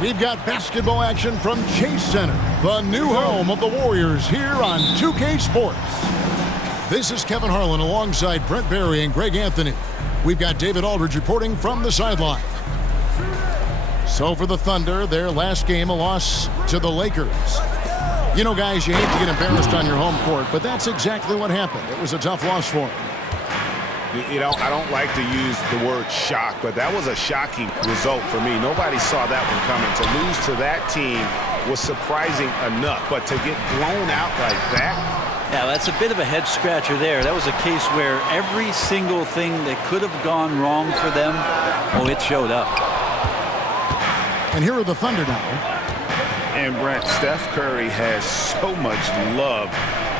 We've got basketball action from Chase Center, the new home of the Warriors, here on 2K Sports. This is Kevin Harlan alongside Brent Barry and Greg Anthony. We've got David Aldridge reporting from the sideline. So for the Thunder, their last game, a loss to the Lakers. You know, guys, you hate to get embarrassed on your home court, but that's exactly what happened. It was a tough loss for them. You know, I don't like to use the word shock, but that was a shocking result for me. Nobody saw that one coming. To lose to that team was surprising enough, but to get blown out like that. Yeah, that's a bit of a head scratcher there. That was a case where every single thing that could have gone wrong for them, it showed up. And here are the Thunder now. And Brent, Steph Curry has so much love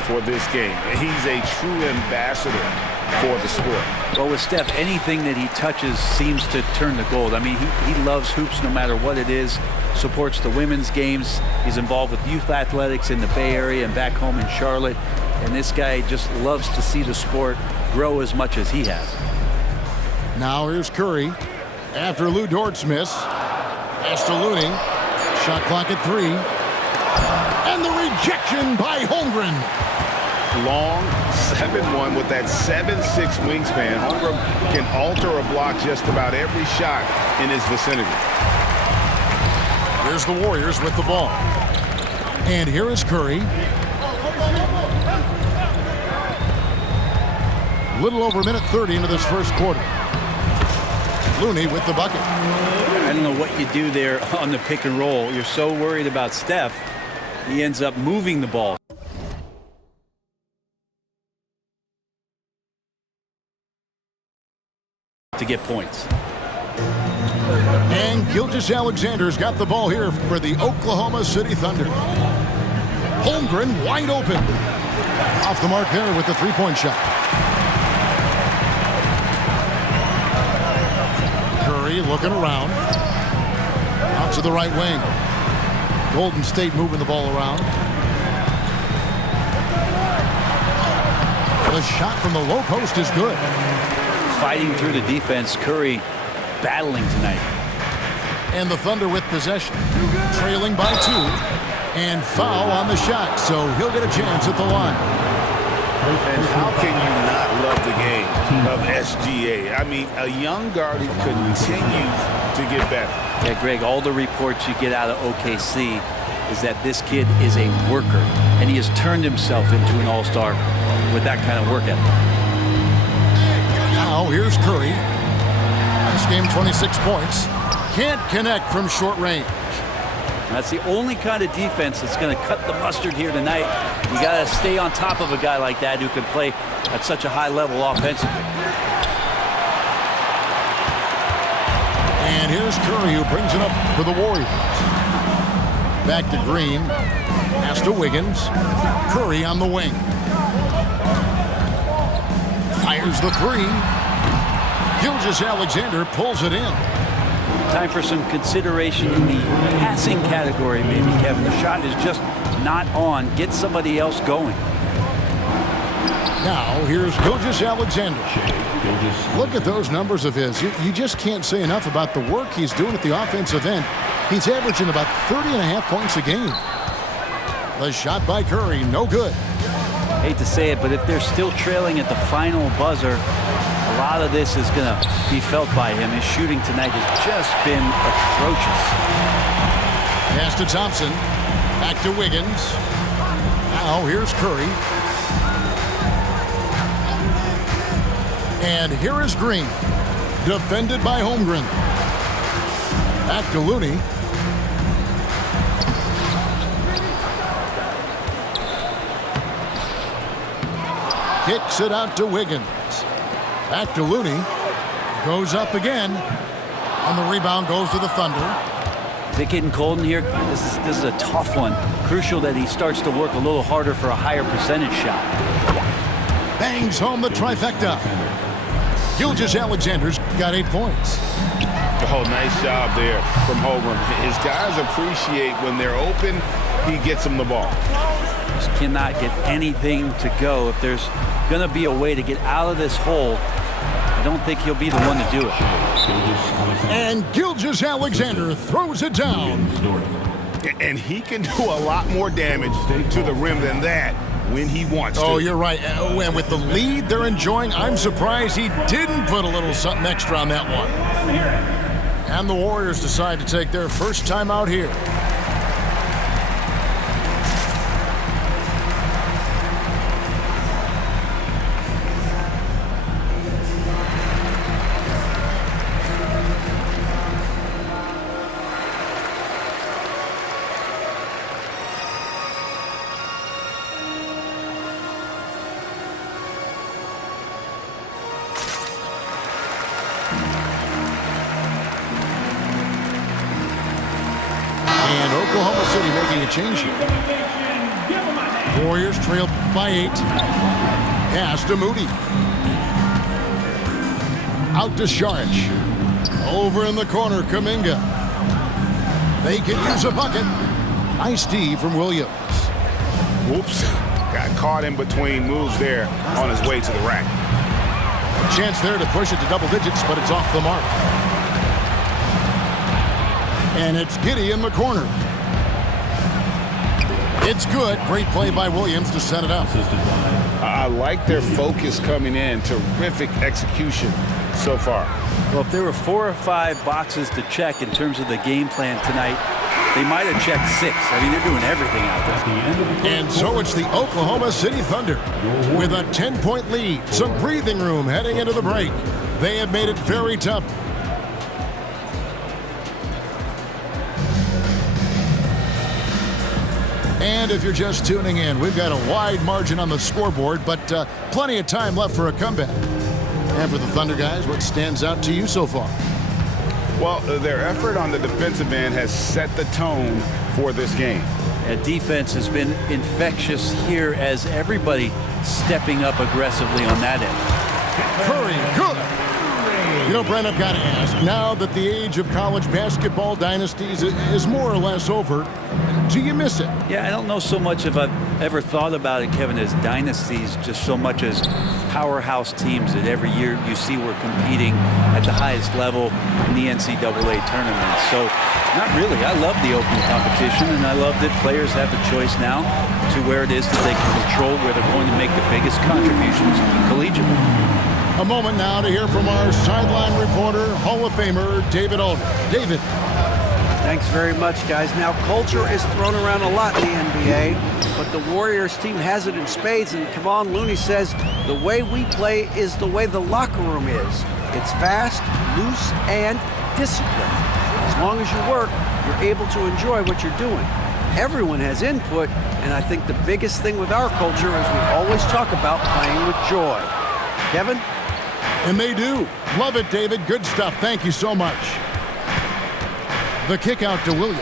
for this game. He's a true ambassador for the sport. Well, with Steph, anything that he touches seems to turn to gold. I mean, he loves hoops no matter what it is, supports the women's games. He's involved with youth athletics in the Bay Area and back home in Charlotte. And this guy just loves to see the sport grow as much as he has. Now here's Curry. After Lou Dort's miss, pass to Looney. Shot clock at 3. And the rejection by Holmgren. Long 7-1 with that 7'6" wingspan. Holmgren can alter a block just about every shot in his vicinity. Here's the Warriors with the ball. And here is Curry. Little over a minute 30 into this first quarter. Looney with the bucket. I don't know what you do there on the pick and roll. You're so worried about Steph, he ends up moving the ball. To get points. And Gilgeous-Alexander's got the ball here for the Oklahoma City Thunder. Holmgren wide open. Off the mark there with the three-point shot. Curry looking around. Out to the right wing. Golden State moving the ball around. The shot from the low post is good. Fighting through the defense, Curry battling tonight. And the Thunder with possession. Trailing by 2. And foul on the shot, so he'll get a chance at the line. And how can you not love the game of SGA? I mean, a young guard who continues to get better. Yeah, Greg, all the reports you get out of OKC is that this kid is a worker, and he has turned himself into an all-star with that kind of work ethic. Now here's Curry. Last game, 26 points. Can't connect from short range. That's the only kind of defense that's going to cut the mustard here tonight. You got to stay on top of a guy like that who can play at such a high level offensively. And here's Curry, who brings it up for the Warriors. Back to Green. Pass to Wiggins. Curry on the wing. Fires the 3. Gilgeous-Alexander pulls it in. Time for some consideration in the passing category, maybe, Kevin. The shot is just not on. Get somebody else going. Now, here's Gilgeous-Alexander. Look at those numbers of his. You just can't say enough about the work he's doing at the offensive end. He's averaging about 30.5 points a game. The shot by Curry, no good. Hate to say it, but if they're still trailing at the final buzzer, a lot of this is going to be felt by him. His shooting tonight has just been atrocious. Pass to Thompson. Back to Wiggins. Now here's Curry. And here is Green. Defended by Holmgren. Back to Looney. Kicks it out to Wiggins. Back to Looney. Goes up again. On the rebound goes to the Thunder. Is it getting cold in here? This is a tough one. Crucial that he starts to work a little harder for a higher percentage shot. Bangs home the trifecta. Gilgeous-Alexander's got 8 points. Oh, nice job there from Holmgren. His guys appreciate when they're open, he gets them the ball. Just cannot get anything to go. If there's going to be a way to get out of this hole, I don't think he'll be the one to do it. And Gilgeous-Alexander throws it down. And he can do a lot more damage to the rim than that when he wants to. Oh, you're right. And with the lead they're enjoying, I'm surprised he didn't put a little something extra on that one. And the Warriors decide to take their first time out here. And Oklahoma City making a change here. Warriors trail by 8. Pass to Moody. Out to Saric. Over in the corner, Kuminga. They can use a bucket. Nice D from Williams. Whoops. Got caught in between moves there on his way to the rack. A chance there to push it to double digits, but it's off the mark. And it's Giddey in the corner. It's good. Great play by Williams to set it up. I like their focus coming in. Terrific execution so far. Well, if there were 4 or 5 boxes to check in terms of the game plan tonight, they might have checked 6. I mean, they're doing everything out there. And so it's the Oklahoma City Thunder with a 10-point lead. Some breathing room heading into the break. They have made it very tough. And if you're just tuning in, we've got a wide margin on the scoreboard, but plenty of time left for a comeback. And for the Thunder guys, what stands out to you so far? Well, their effort on the defensive end has set the tone for this game. Defense has been infectious here as everybody stepping up aggressively on that end. Curry, good. You know, Brent, I've got to ask, now that the age of college basketball dynasties is more or less over, do you miss it? Yeah, I don't know so much if I've ever thought about it, Kevin, as dynasties, just so much as powerhouse teams that every year you see we're competing at the highest level in the NCAA tournament. So, not really. I love the open competition, and I love that players have the choice now to where it is that they can control where they're going to make the biggest contributions collegiately. A moment now to hear from our sideline reporter, Hall of Famer, David Aldridge. David. Thanks very much, guys. Now, culture is thrown around a lot in the NBA, but the Warriors team has it in spades, and Kevon Looney says the way we play is the way the locker room is. It's fast, loose, and disciplined. As long as you work, you're able to enjoy what you're doing. Everyone has input, and I think the biggest thing with our culture is we always talk about playing with joy. Kevin? And they do. Love it, David. Good stuff. Thank you so much. The kick out to Williams.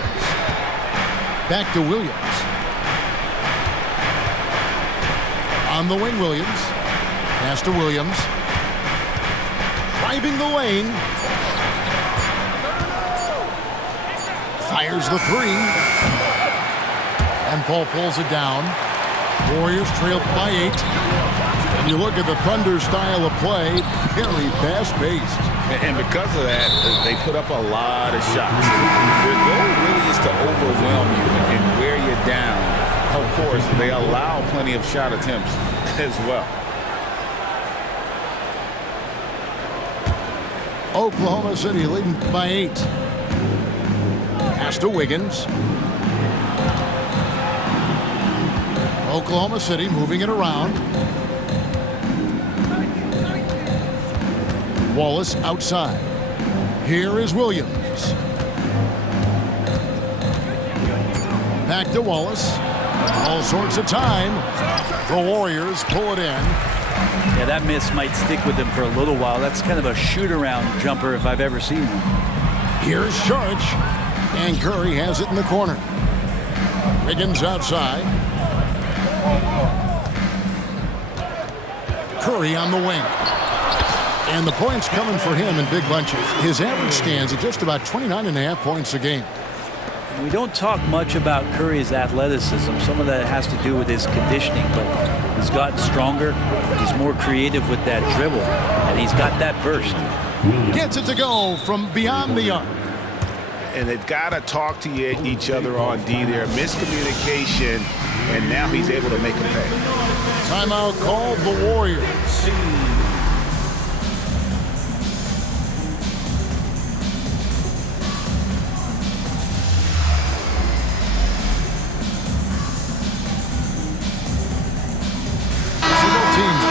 Back to Williams. On the wing, Williams. Pass to Williams. Driving the lane. Fires the three. And Paul pulls it down. Warriors trail by 8. And you look at the Thunder style of play, very fast-paced. And because of that, they put up a lot of shots. Their goal really is to overwhelm you and wear you down. Of course, they allow plenty of shot attempts as well. Oklahoma City leading by 8. Pass to Wiggins. Oklahoma City moving it around. Wallace outside. Here is Williams. Back to Wallace. All sorts of time. The Warriors pull it in. Yeah, that miss might stick with him for a little while. That's kind of a shoot-around jumper if I've ever seen one. Here's Saric. And Curry has it in the corner. Wiggins outside. Curry on the wing. And the points coming for him in big bunches. His average stands at just about 29.5 points a game. We don't talk much about Curry's athleticism. Some of that has to do with his conditioning, but he's gotten stronger. He's more creative with that dribble, and he's got that burst. Gets it to go from beyond the arc. And they've got to talk to each other on D there. Miscommunication, and now he's able to make a pay. Timeout called the Warriors.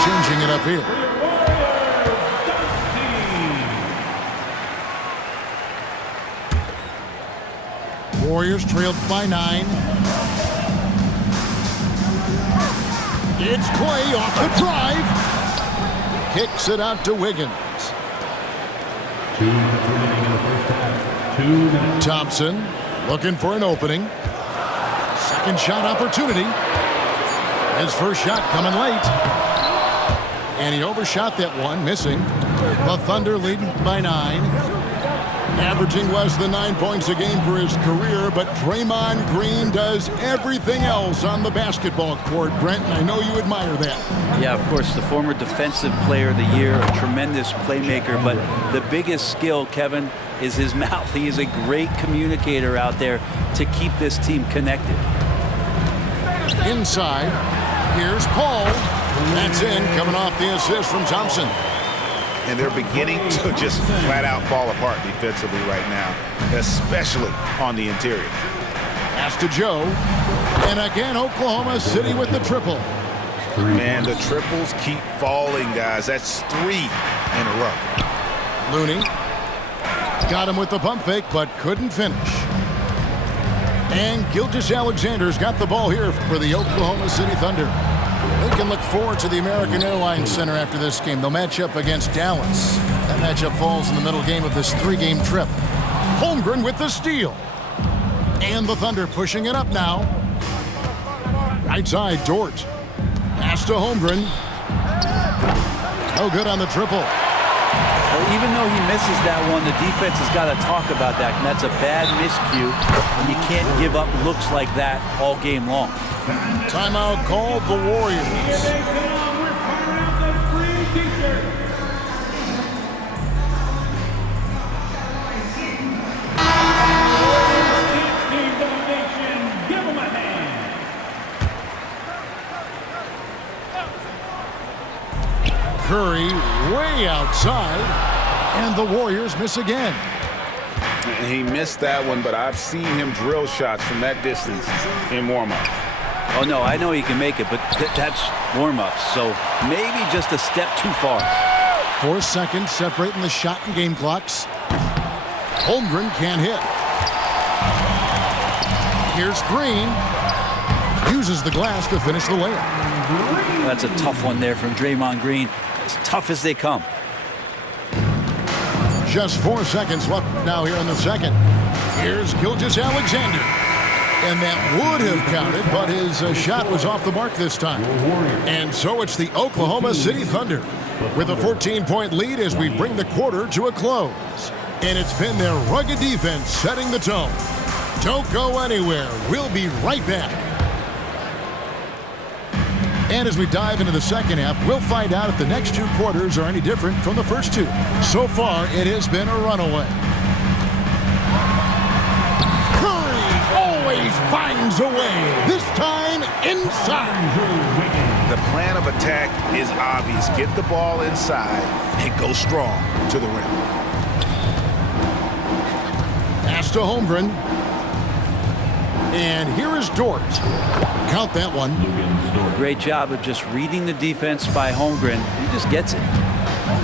Changing it up here. Warriors trailed by 9. It's Clay off the drive. Kicks it out to Wiggins. 2 minutes remaining in the first half. 2 minutes. Thompson looking for an opening. Second shot opportunity. His first shot coming late. And he overshot that one, missing. The Thunder leading by 9. Averaging less than 9 points a game for his career, but Draymond Green does everything else on the basketball court, Brent, and I know you admire that. Yeah, of course, the former Defensive Player of the Year, a tremendous playmaker, but the biggest skill, Kevin, is his mouth. He is a great communicator out there to keep this team connected. Inside, here's Paul. That's in, coming off the assist from Thompson. And they're beginning to just flat out fall apart defensively right now, especially on the interior. Pass to Joe. And again, Oklahoma City with the triple. Man, the triples keep falling, guys. That's 3 in a row. Looney got him with the pump fake, but couldn't finish. And Gilgeous-Alexander's got the ball here for the Oklahoma City Thunder. They can look forward to the American Airlines Center after this game. They'll match up against Dallas. That matchup falls in the middle game of this 3-game trip. Holmgren with the steal. And the Thunder pushing it up now. Right side, Dort. Pass to Holmgren. No good on the triple. Well, even though he misses that one, the defense has got to talk about that. And that's a bad miscue. And you can't give up looks like that all game long. Timeout called the Warriors. Curry way outside, and the Warriors miss again. He missed that one, but I've seen him drill shots from that distance in warm-up. Oh, no, I know he can make it, but that's warm-ups, so maybe just a step too far. 4 seconds separating the shot and game clocks. Holmgren can't hit. Here's Green. Uses the glass to finish the layup. That's a tough one there from Draymond Green. As tough as they come. Just 4 seconds left now here in the second. Here's Gilgeous-Alexander. And that would have counted, but his shot was off the mark this time. And so it's the Oklahoma City Thunder with a 14-point lead as we bring the quarter to a close. And it's been their rugged defense setting the tone. Don't go anywhere. We'll be right back. And as we dive into the second half, we'll find out if the next 2 quarters are any different from the first 2. So far, it has been a runaway. Curry always finds a way. This time, inside. The plan of attack is obvious. Get the ball inside and go strong to the rim. Pass to Holmgren. And here is Dort. Count that one. Great job of just reading the defense by Holmgren. He just gets it.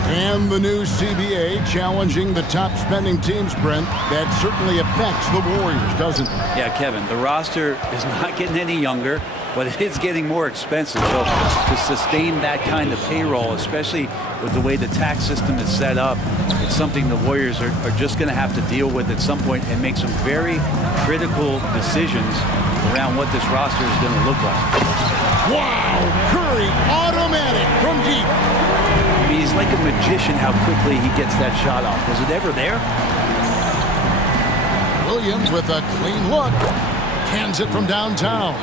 And the new CBA challenging the top spending teams, Brent. That certainly affects the Warriors, doesn't it? Yeah, Kevin, the roster is not getting any younger, but it is getting more expensive. So to sustain that kind of payroll, especially with the way the tax system is set up, it's something the Warriors are just going to have to deal with at some point and make some very critical decisions around what this roster is going to look like. Wow! Curry automatic from deep. I mean, he's like a magician how quickly he gets that shot off. Was it ever there? Williams with a clean look. Cans it from downtown.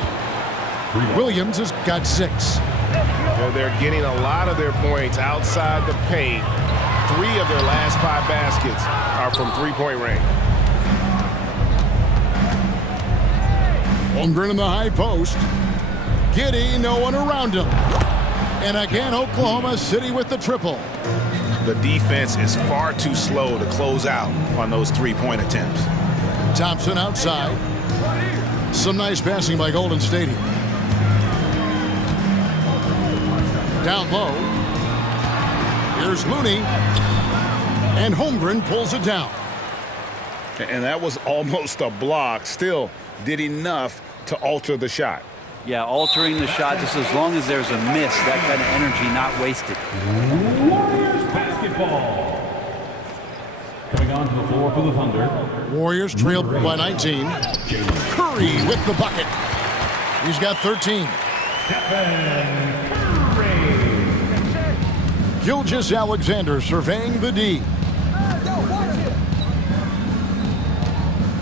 Williams has got 6. They're getting a lot of their points outside the paint. 3 of their last 5 baskets are from three-point range. Holmgren in the high post. Giddey, no one around him. And again, Oklahoma City with the triple. The defense is far too slow to close out on those three-point attempts. Thompson outside. Some nice passing by Golden State here. Down low. Here's Looney. And Holmgren pulls it down. And that was almost a block. Still did enough to alter the shot. Yeah, altering the shot just as long as there's a miss, that kind of energy not wasted. Warriors basketball. Coming onto the floor for the Thunder. Warriors trailed by 19. Curry with the bucket. He's got 13. Stephen Curry. Gilgeous Alexander surveying the D.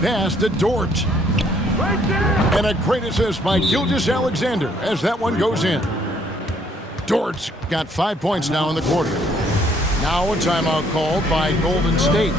Pass to Dort. And a great assist by Gilgeous Alexander as that one goes in. Dort's got 5 points now in the quarter. Now a timeout called by Golden State.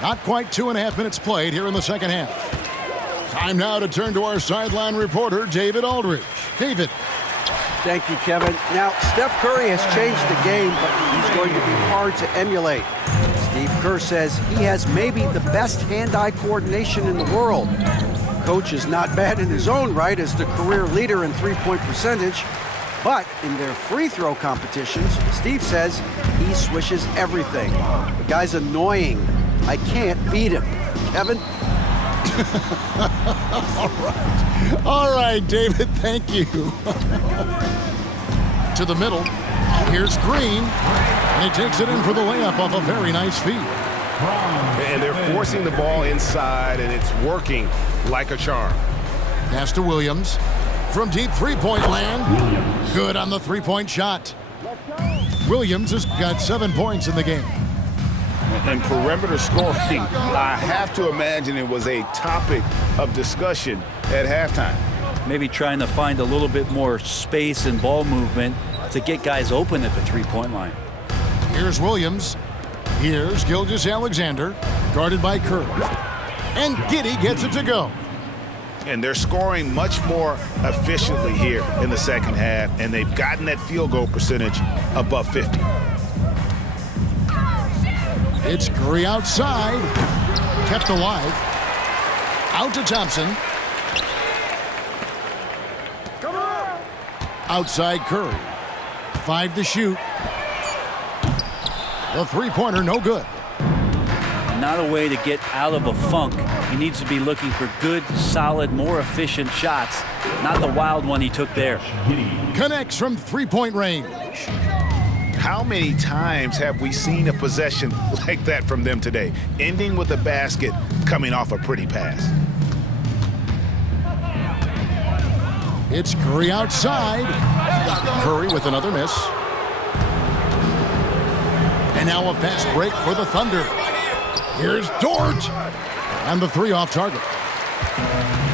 Not quite 2.5 minutes played here in the second half. Time now to turn to our sideline reporter, David Aldridge. David. Thank you, Kevin. Now, Steph Curry has changed the game, but he's going to be hard to emulate. Steve Kerr says he has maybe the best hand-eye coordination in the world. Coach is not bad in his own right as the career leader in three-point percentage, but in their free throw competitions, Steve says he swishes everything. The guy's annoying. I can't beat him. Kevin? All right, David, thank you. To the middle. Here's Green. And he takes it in for the layup off a very nice feed. And they're forcing the ball inside, and it's working like a charm. Pass to Williams. From deep three-point land. Good on the three-point shot. Williams has got 7 points in the game. And perimeter scoring, I have to imagine it was a topic of discussion at halftime. Maybe trying to find a little bit more space and ball movement to get guys open at the three-point line. Here's Williams. Here's Gilgeous Alexander, guarded by Kerr. And Giddey gets it to go. And they're scoring much more efficiently here in the second half, and they've gotten that field goal percentage above 50. It's Curry outside. Kept alive. Out to Thompson. Come on. Outside Curry. 5 to shoot. The three-pointer no good. Not a way to get out of a funk He needs to be looking for good, solid, more efficient shots, not the wild one he took there. Connects from three-point range. How many times have we seen a possession like that from them today? Ending with a basket, coming off a pretty pass. It's Curry outside. Curry with another miss. And now a fast break for the Thunder. Here's Dort. And the three off target.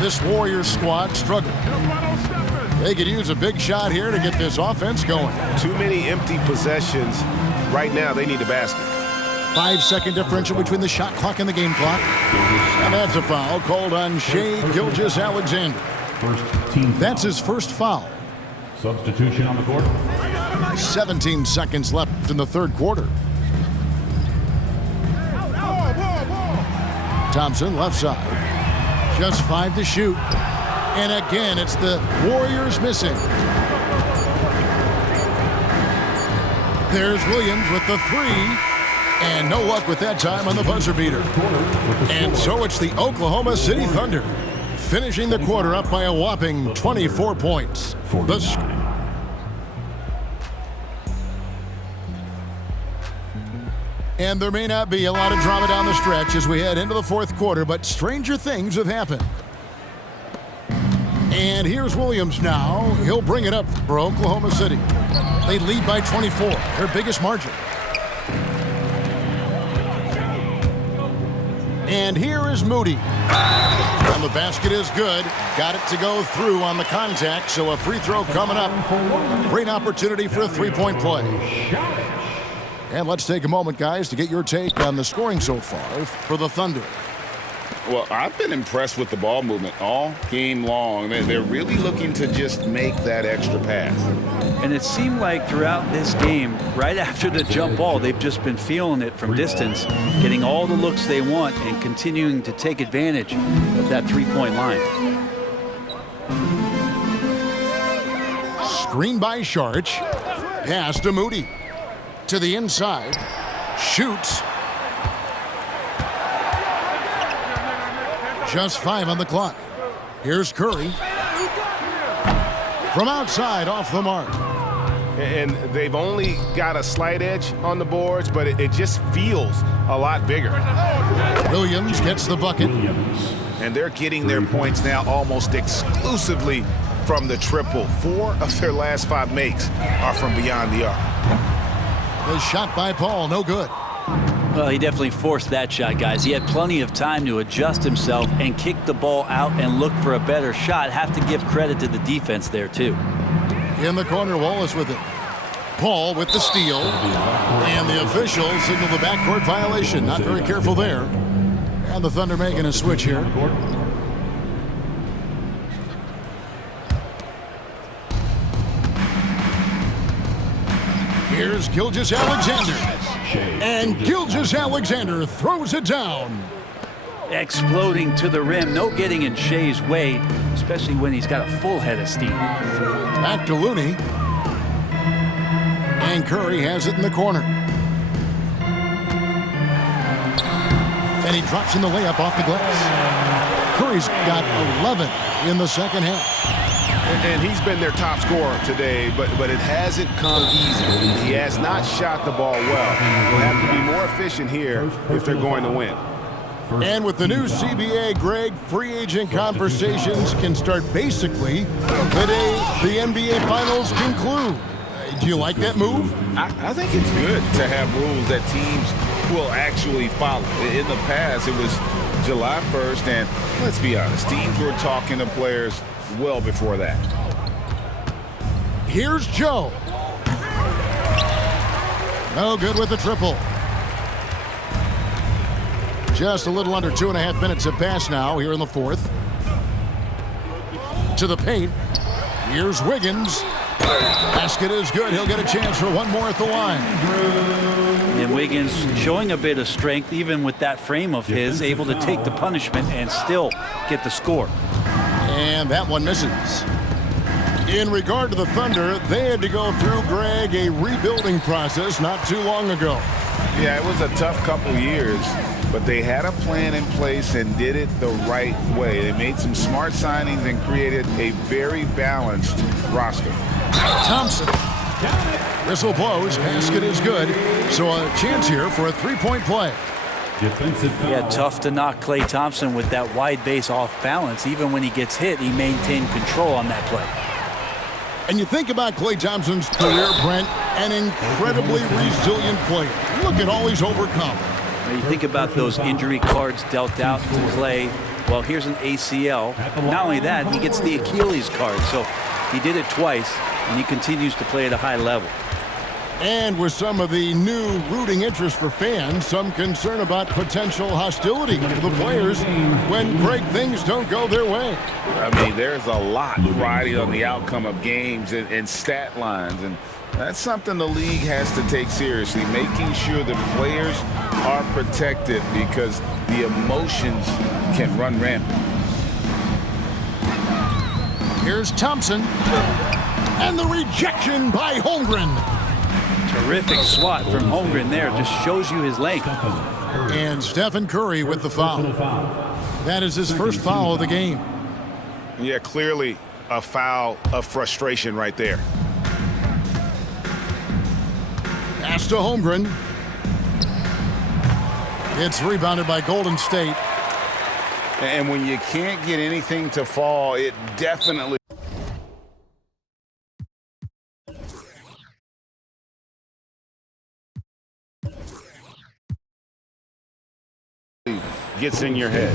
This Warriors squad struggled. They could use a big shot here to get this offense going. Too many empty possessions. Right now, they need a basket. 5-second differential between the shot clock and the game clock. And that's a foul called on Shai Gilgeous-Alexander. That's his first foul. Substitution on the court. 17 seconds left in the third quarter. Thompson, left side. Just 5 to shoot. And again, it's the Warriors missing. There's Williams with the three. And no luck with that time on the buzzer beater. And so it's the Oklahoma City Thunder finishing the quarter up by a whopping 24 points. And there may not be a lot of drama down the stretch as we head into the fourth quarter, but stranger things have happened. And here's Williams now. He'll bring it up for Oklahoma City. They lead by 24, their biggest margin. And here is Moody. And the basket is good. Got it to go through on the contact, so a free throw coming up. Great opportunity for a three-point play. And let's take a moment, guys, to get your take on the scoring so far for the Thunder. Well, I've been impressed with the ball movement all game long. They're really looking to just make that extra pass. And it seemed like throughout this game, right after the jump ball, they've just been feeling it from distance, getting all the looks they want and continuing to take advantage of that three-point line. Screen by Sharch. Pass to Moody. To the inside. Shoots. Just 5 on the clock. Here's Curry. From outside, off the mark. And they've only got a slight edge on the boards, but it just feels a lot bigger. Williams gets the bucket. And they're getting their points now almost exclusively from the triple. 4 of their last 5 makes are from beyond the arc. The shot by Paul, no good. Well, he definitely forced that shot, guys. He had plenty of time to adjust himself and kick the ball out and look for a better shot. Have to give credit to the defense there, too. In the corner, Wallace with it. Paul with the steal. And the official signaled the backcourt violation. Not very careful there. And the Thunder making a switch here. Here's Gilgeous-Alexander. And Gilgeous-Alexander throws it down. Exploding to the rim. No getting in Shai's way, especially when he's got a full head of steam. Back to Looney. And Curry has it in the corner. And he drops in the layup off the glass. Curry's got 11 in the second half. And he's been their top scorer today, but it hasn't come easy. He has not shot the ball well. They'll have to be more efficient here if they're going to win. And with the new CBA, Greg, free agent conversations can start basically the day the NBA Finals conclude. Do you like that move? I think it's good to have rules that teams will actually follow. In the past, it was July 1st, and let's be honest, teams were talking to players well before that. Here's Joe. No good with the triple. Just a little under 2.5 minutes have passed now here in the fourth. To the paint. Here's Wiggins. Basket is good. He'll get a chance for one more at the line. And Wiggins showing a bit of strength, even with that frame of his, able to take the punishment and still get the score. And that one misses. In regard to the Thunder, they had to go through, Greg, a rebuilding process not too long ago. Yeah, it was a tough couple years, but they had a plan in place and did it the right way. They made some smart signings and created a very balanced roster. Thompson. Whistle blows. Basket is good. So a chance here for a three-point play. Defensive foul. Yeah, tough to knock Klay Thompson with that wide base off balance. Even when he gets hit, he maintained control on that play. And you think about Klay Thompson's career, Brent, an incredibly resilient player. Look at all he's overcome. When you think about those injury cards dealt out to Klay, well, here's an ACL. Not only that, he gets the Achilles card. So he did it twice, and he continues to play at a high level. And with some of the new rooting interest for fans, some concern about potential hostility to the players when great things don't go their way. I mean, there's a lot riding on the outcome of games and stat lines, and that's something the league has to take seriously, making sure the players are protected because the emotions can run rampant. Here's Thompson, and the rejection by Holmgren. Terrific swat from Holmgren there. Just shows you his length. And Stephen Curry with the foul. That is his first foul of the game. Yeah, clearly a foul of frustration right there. Pass to Holmgren. It's rebounded by Golden State. And when you can't get anything to fall, it definitely gets in your head.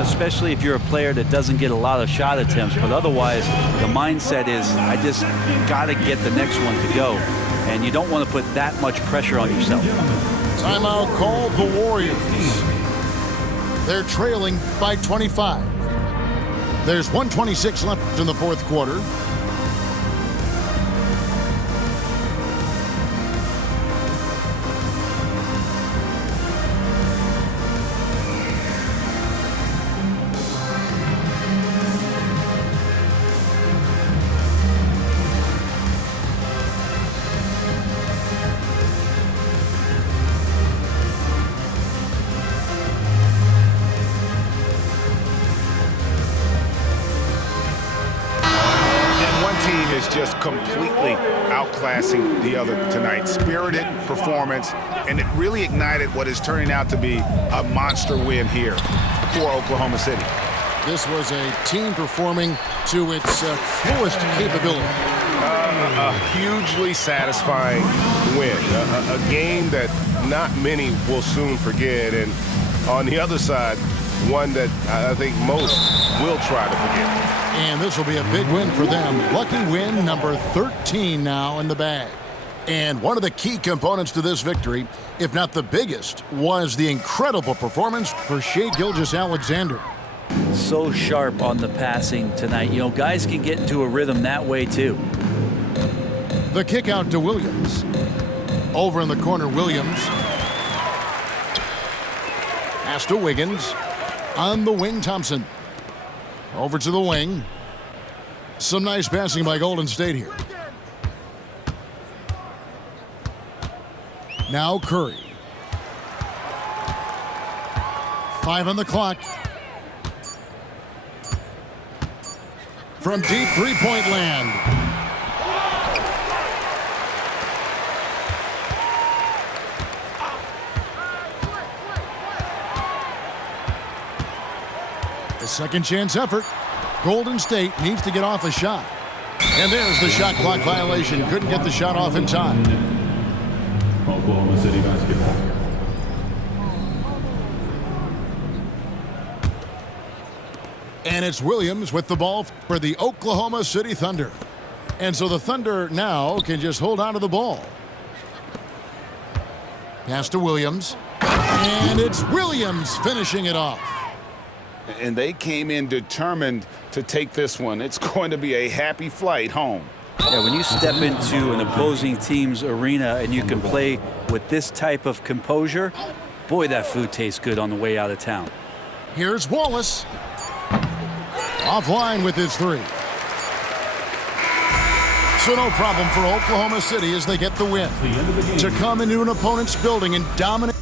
Especially if you're a player that doesn't get a lot of shot attempts, but otherwise the mindset is I just got to get the next one to go, and you don't want to put that much pressure on yourself. Timeout called the Warriors. They're trailing by 25. There's 1:26 left in the fourth quarter. Just completely outclassing the other tonight. Spirited performance, and it really ignited what is turning out to be a monster win here for Oklahoma City. This was a team performing to its fullest capability. A hugely satisfying win. A game that not many will soon forget, and on the other side, one that I think most will try to forget. And this will be a big win for them. Lucky win number 13 now in the bag. And one of the key components to this victory, if not the biggest, was the incredible performance for Shai Gilgeous-Alexander. So sharp on the passing tonight. You know, guys can get into a rhythm that way too. The kick out to Williams. Over in the corner, Williams. Pass to Wiggins. On the wing, Thompson. Over to the wing. Some nice passing by Golden State here. Now Curry. 5 on the clock. From deep three-point land. A second chance effort. Golden State needs to get off a shot. And there's the shot clock violation. Couldn't get the shot off in time. Oklahoma City basketball. And it's Williams with the ball for the Oklahoma City Thunder. And so the Thunder now can just hold on to the ball. Pass to Williams. And it's Williams finishing it off. And they came in determined to take this one. It's going to be a happy flight home. Yeah, when you step into an opposing team's arena and you can play with this type of composure, boy, that food tastes good on the way out of town. Here's Wallace. Offline with his three. So no problem for Oklahoma City as they get the win. To come into an opponent's building and dominate.